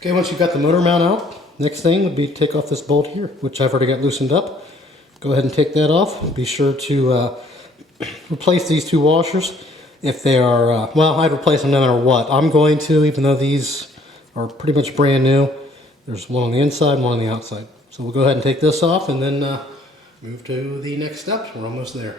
Okay, once you've got the motor mount out, next thing would be to take off this bolt here, which I've already got loosened up. Go ahead and take that off. Be sure to replace these two washers. If they are, well, I'd replace them no matter what. I'm going to, even though these are pretty much brand new. There's one on the inside and one on the outside. So we'll go ahead and take this off and then move to the next step. We're almost there.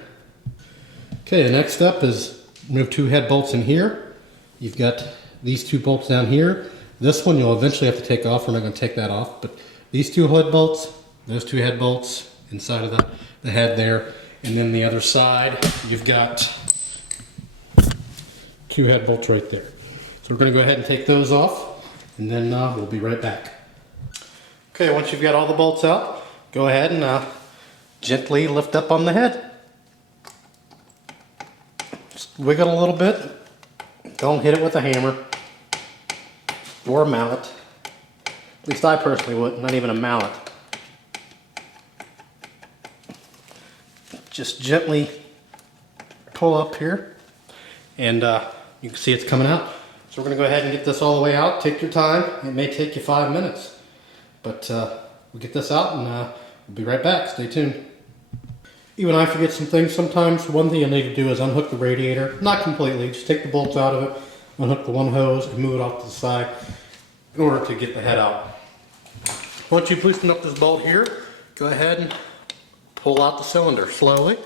Okay, the next step is move two head bolts in here. You've got these two bolts down here. This one you'll eventually have to take off. We're not going to take that off, but these two head bolts, those two head bolts inside of the head there, and then the other side you've got two head bolts right there. So we're going to go ahead and take those off, and then we'll be right back. Okay, once you've got all the bolts out, go ahead and gently lift up on the head. Just wiggle a little bit. Don't hit it with a hammer or a mallet. At least I personally wouldn't, not even a mallet. Just gently pull up here, and you can see it's coming out. So we're going to go ahead and get this all the way out. Take your time. It may take you 5 minutes. But we'll get this out and we'll be right back. Stay tuned. Even I forget some things sometimes. One thing you'll need to do is unhook the radiator. Not completely. Just take the bolts out of it, unhook the one hose, and move it off to the side in order to get the head out. Once you've loosened up this bolt here, go ahead and pull out the cylinder slowly.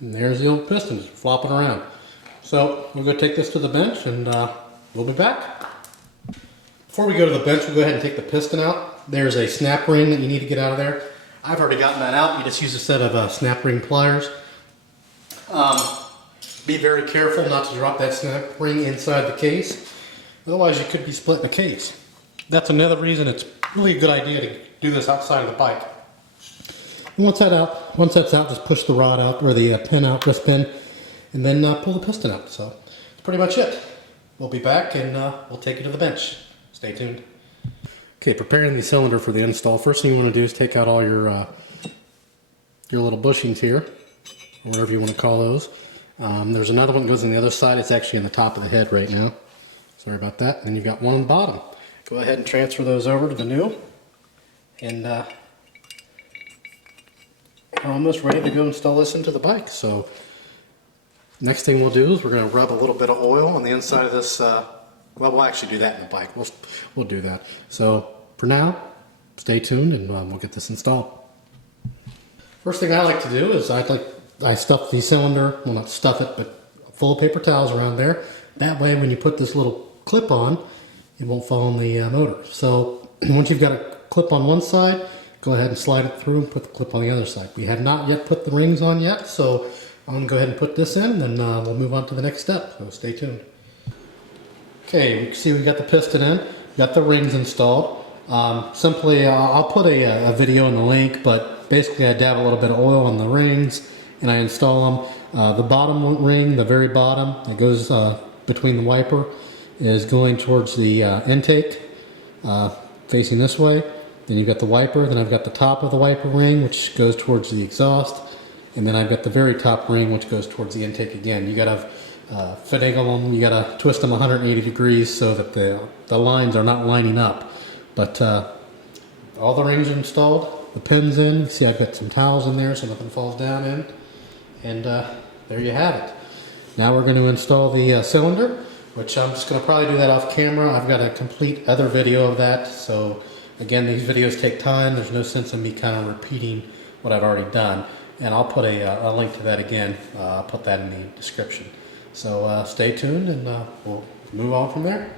And there's the old pistons flopping around. So we'll go take this to the bench and we'll be back. Before we go to the bench, we'll go ahead and take the piston out. There's a snap ring that you need to get out of there. I've already gotten that out. You just use a set of snap ring pliers. Be very careful not to drop that snap ring inside the case. Otherwise you could be splitting the case. That's another reason it's really a good idea to do this outside of the bike. And once that's out, just push the rod out, or the pin out, wrist pin, and then pull the piston out. So that's pretty much it. We'll be back and we'll take you to the bench. Stay tuned. Okay, preparing the cylinder for the install. First thing you want to do is take out all your little bushings here, or whatever you want to call those. There's another one that goes on the other side. It's actually on the top of the head right now. Sorry about that. And you've got one on the bottom. Go ahead and transfer those over to the new. And we're almost ready to go install this into the bike. So next thing we'll do is we're going to rub a little bit of oil on the inside of this. Well, we'll actually do that in the bike. We'll do that. So for now, stay tuned and we'll get this installed. First thing I like to do is I stuff the cylinder, well, not stuff it, but full of paper towels around there. That way when you put this little clip on, it won't fall on the motor. So once you've got a clip on one side, go ahead and slide it through and put the clip on the other side. We have not yet put the rings on yet, so I'm going to go ahead and put this in, and then we'll move on to the next step. So stay tuned. Okay, you can see we got the piston in, got the rings installed. Simply, I'll put a video in the link, but basically I dab a little bit of oil on the rings and I install them. The bottom ring, the very bottom, that goes between the wiper, is going towards the intake, facing this way. Then you've got the wiper, then I've got the top of the wiper ring, which goes towards the exhaust, and then I've got the very top ring, which goes towards the intake again. You gotta finagle them, you gotta twist them 180 degrees so that the lines are not lining up. But all the rings are installed, the pins in. You see I've got some towels in there so nothing falls down in, and there you have it. Now we're going to install the cylinder, which I'm just going to probably do that off camera. I've got a complete other video of that, so again, these videos take time. There's no sense in me kind of repeating what I've already done. And I'll put a link to that again. I'll put that in the description. So stay tuned and we'll move on from there.